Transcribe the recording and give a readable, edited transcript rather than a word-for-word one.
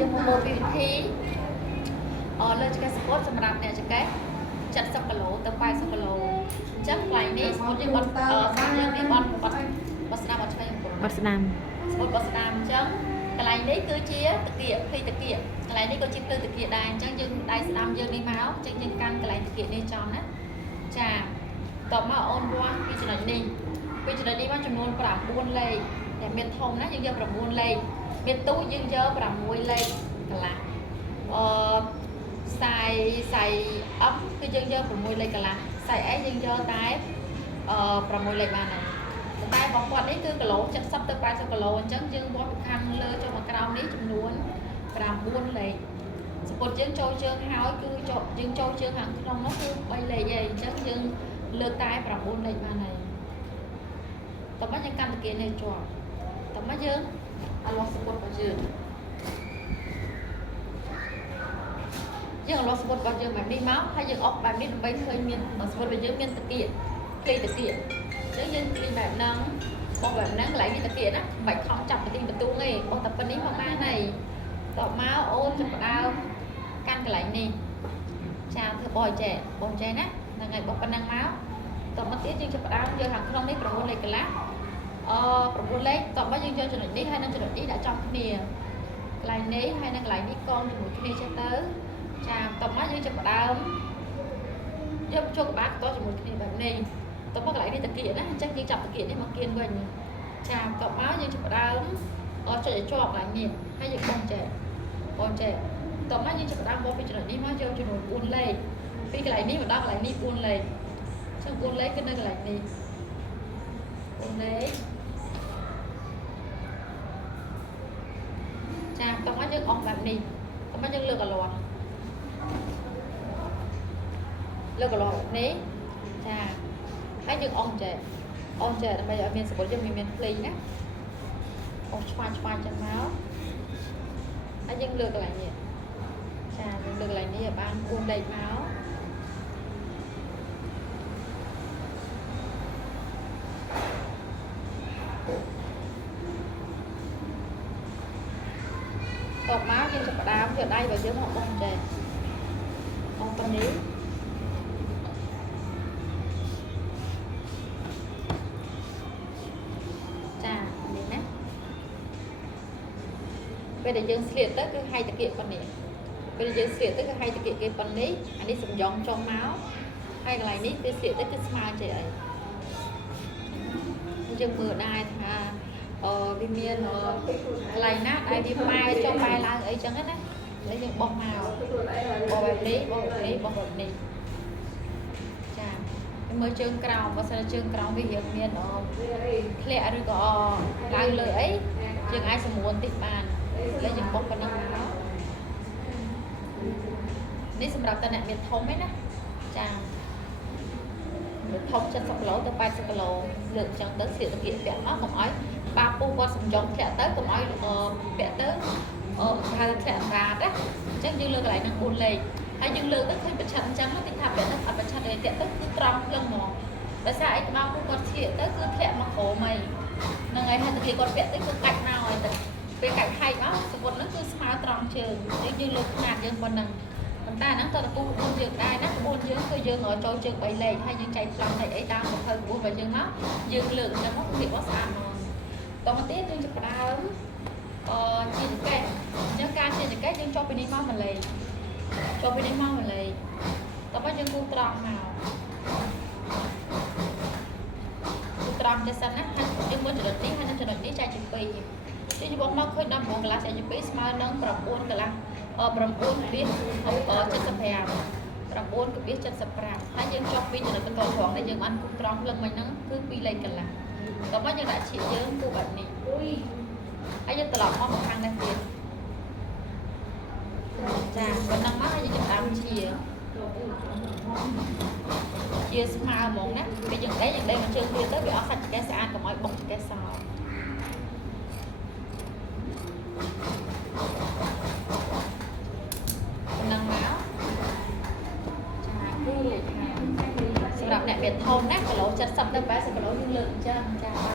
យើងមកពីវិធីលើចង្កេះស្ពុតសម្រាប់អ្នកចង្កេះ70គីឡូទៅ80គីឡូអញ្ចឹងកន្លែងនេះស្ពុតយើងបាត់យើងនេះបាត់ស្ដាប់អត់ឆ្វេងបាត់ស្ដាំស្ពុតបាត់ស្ដាំអញ្ចឹងកន្លែងនេះគឺជាតាគៀភ្លីតាគៀកន្លែងនេះក៏ជាភ្លឺតាគៀដែរអញ្ចឹងយើងដៃស្ដាំយើងនេះមកអញ្ចឹងយើងកាន់កន្លែងតាគៀនេះចំណាចាតបមកអូនវាស់ពីចំណុចនេះមកចំនួន9លេខតែមានធំណាយើងយក9លេខមានទូយើងយក6លេខកន្លះខ្សែអឹបគឺយើងយក6លេខកន្លះខ្សែអេយើងយកតែ6លេខបានហើយតែរបស់គាត់នេះគឺគីឡូ70ទៅ80គីឡូអញ្ចឹងយើងវាស់ពីខាងលើចុះមកក្រោមនេះចំនួន9លេខសពុតយើងចូលជើងហើយគឺយើងចូលជើងខាងក្នុងនោះគឺ3លេខឯងអញ្ចឹងយើងលើកតែ9លេខបានហើយតោះមកយើងកាន់តាគៀនេះជាប់តោះមកយើងអាឡោះសពុតរបស់យើងអាឡោះសពុតរបស់យើងបែបនេះមកហើយយើងអុកបែបនេះដើម្បីឃើញមានសពុតរបស់យើងមានតាគៀភ្លីតាគៀអញ្ចឹងយើងគ្លីបែបហ្នឹងបោះបែបហ្នឹងកន្លែងនេះតាគៀណាមិនបាច់ខំចាប់បន្ទូងទេបោះតែប៉ុណ្្នេះមកបានហើយតោះមកអូនចាប់ផ្ដើមកាន់កន្លែងនេះចាធ្វើបោះចេះណាហ្នឹងហើយបោះប៉ុណ្ណឹងមកតោះមកទៀតយើងចាប់ផ្ដើមយកខាងក្នុងនេះ9លេខកន្លះ9លេខតោះមកយើងយកចំណុចនេះហើយនឹងចំណុចនេះដាក់ចំគ្នាកន្លែងនេះហើយនឹងកន្លែងនេះកងជាមួយគ្នាចេះទៅចាតោះមកយើងចាប់ផ្ដើមយកជោគក្បាលតោះជាមួយគ្នាបែបនេះតោះមកកន្លែងនេះតាគៀណាអញ្ចឹងយើងចាប់តាគៀនេះមកគៀនវិញចាតោះមកយើងចាប់ផ្ដើមចុចឲ្យជាប់កន្លែងនេះហើយយើងបោះចេះតោះមកយើងចាប់ផ្ដើមបោះពីចំណុចនេះមកយកចំនួន4លេខពីកន្លែងនេះមកដល់កន្លែងនេះ4លេខអញ្ចឹង4លេខគឺនៅកន្លែងនេះ4លេខចាតោះមកយើងអស់បែបនេះតោះមកយើងលើកកន្លាស់នេះចាហើយយើងអស់ចេះដើម្បីឲ្យមានសពុតយើងមានភ្លីណាអស់ឆ្វាយចឹងមកហើយយើងលើកកន្លែងនេះចាយើងលើកកន្លែងនេះឲ្យបាន4លេខមកតបមកយើងចាប់ផ្ដើមយកដៃរបស់យើងមកបោះចេះបោះប៉ុណ្នេះចានេះណាពេលដែលយើងស្លៀកទៅគឺហៃតាគៀប៉ុណ្នេះពេលដែលយើងស្លៀកទៅគឺហៃតាគៀគេប៉ុណ្នេះអានេះសំយ៉ងចុះមកហើយកន្លែងនេះពេលស្លៀកទៅគឺស្មើចេះអីយើងមើលដែរថាវាមានកន្លែងណាដែលវាបែចុះបែឡើងអីចឹងណាហើយយើងបោះមកបោះបែបនេះចាមើលជើងក្រោមបើសិនជើងក្រោមវារៀងមានធ្លាក់ឬក៏ឡើងលើអីយើងអាចសម្រួលបន្តិចបានហើយយើងបោះប៉ុណ្ណឹងមកនេះសម្រាប់តើអ្នកមានធំឯណាចាធំ70គីឡូទៅ80គីឡូលើកអញ្ចឹងទៅស្លៀកតាគៀពាក់មកកុំឲ្យបាពូគាត់សំយ៉ងធ្លាក់ទៅកុំឲ្យពាក់ទៅហៅធ្លាក់បាតណាអញ្ចឹងយើងលើកកន្លែងហ្នឹង4លេខហើយយើងលើកទៅឃើញប្រឆាត់អញ្ចឹងតិចថាពាក់ទៅអត់ប្រឆាត់ទេតាក់ទៅគឺត្រង់ភ្លឹងហ្មងដោយសារអីក្បាលពូគាត់ស្លៀកទៅគឺធ្លាក់មកក្រោមអីហ្នឹងហើយហើយតាគៀគាត់ពាក់ទៅគឺកាច់មកហើយទៅពេលកាច់ហែកមកសពុតហ្នឹងគឺស្មើត្រង់ជើងយើងលើកខ្នាតយើងប៉ុណ្ណឹងប៉ុន្តែហ្នឹងតើពូខ្លួនយើងដែរណាក្បួនយើងគឺយើងចូលជើង3លេខហើយយើងចែកប្លង់តែអីតាម29របស់យើងមកយើងលើកអញ្ចឹងមកវាស្អាតហ្មងតមកទៀតយើងចាប់ផ្ដើមជាចង្កេះអញ្ចឹងការជាចង្កេះយើងចុះពីនេះមក1លេខតោះមកយើងគូត្រង់មកគូត្រង់ចេះសិនណាហើយយើងមើលចំណុចនេះហើយនឹងចំណុចនេះចែកជា2យើងបោះមកឃើញដល់9កន្លះចែកជា2ស្មើនឹង9កន្លះ9.75ហើយយើងចុះពីចំណុចបន្តត្រង់ដែលយើងបានគូត្រង់លើកមិញហ្នឹងគឺ2លេខកន្លះតោះមកយើងដាក់ឈៀកយើងគូបែបនេះហើយយើងត្រឡប់មកខាងនេះទៀតចាប៉ុណ្ណឹងមកហើយយើងចាប់តាមជាស្មើហ្មងណាពេលយើងដេកមកជើងទៀតទៅវាអត់សាច់ចង្កេះស្អាតកុំឲ្យបុកចង្កេះសោប៉ុណ្ណឹងមកចាគឺលេខ5សម្រាប់អ្នកមានធំណាគីឡូ70ទៅ80គីឡូយើងលើកអញ្ចឹងចា